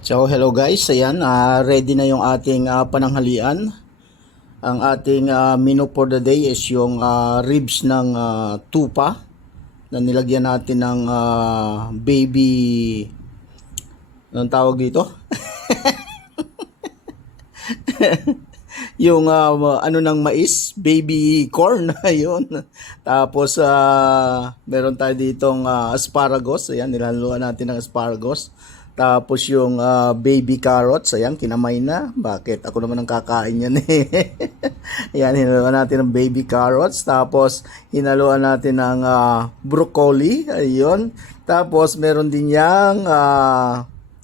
So hello guys, ayan, ready na yung ating pananghalian. Ang ating menu for the day is yung ribs ng tupa na nilagyan natin ng baby, anong tawag dito? Yung ano ng mais, baby corn, ayun. Tapos meron tayo ditong asparagus, ayan, nilaluan natin ng asparagus. Tapos yung baby carrots, ayan, kinamay na. Bakit? Ako naman ang kakain yan eh. Ayan, hinaluan natin ng baby carrots. Tapos, hinaluan natin ng broccoli, ayun. Tapos, meron din yang,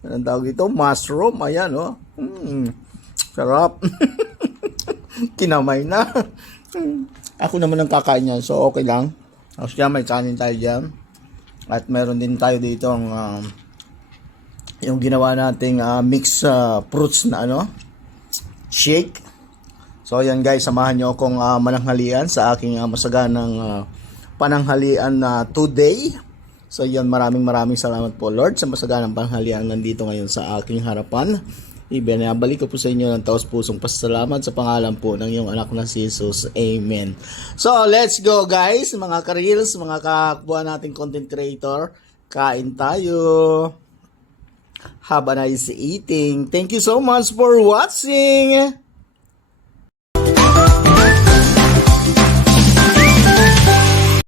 anong tawag dito? Mushroom, ayan, oh. Sarap. Kinamay na. Ako naman ang kakain yan, so okay lang. Tapos yan, may kanin tayo dyan. At meron din tayo dito ang yung ginawa nating mix fruits na shake. So ayan guys, samahan nyo akong mananghalian sa aking masaganang pananghalian na today. So yan, maraming salamat po Lord sa masaganang pananghalian nandito ngayon sa aking harapan. Ibinabalik ko po sa inyo ng taos-pusong pasasalamat sa pangalan po ng iyong anak na si Jesus. Amen. So, let's go guys, mga ka-reels, mga kakbuhan nating content creator. Kain tayo. Have a nice eating. Thank you so much for watching.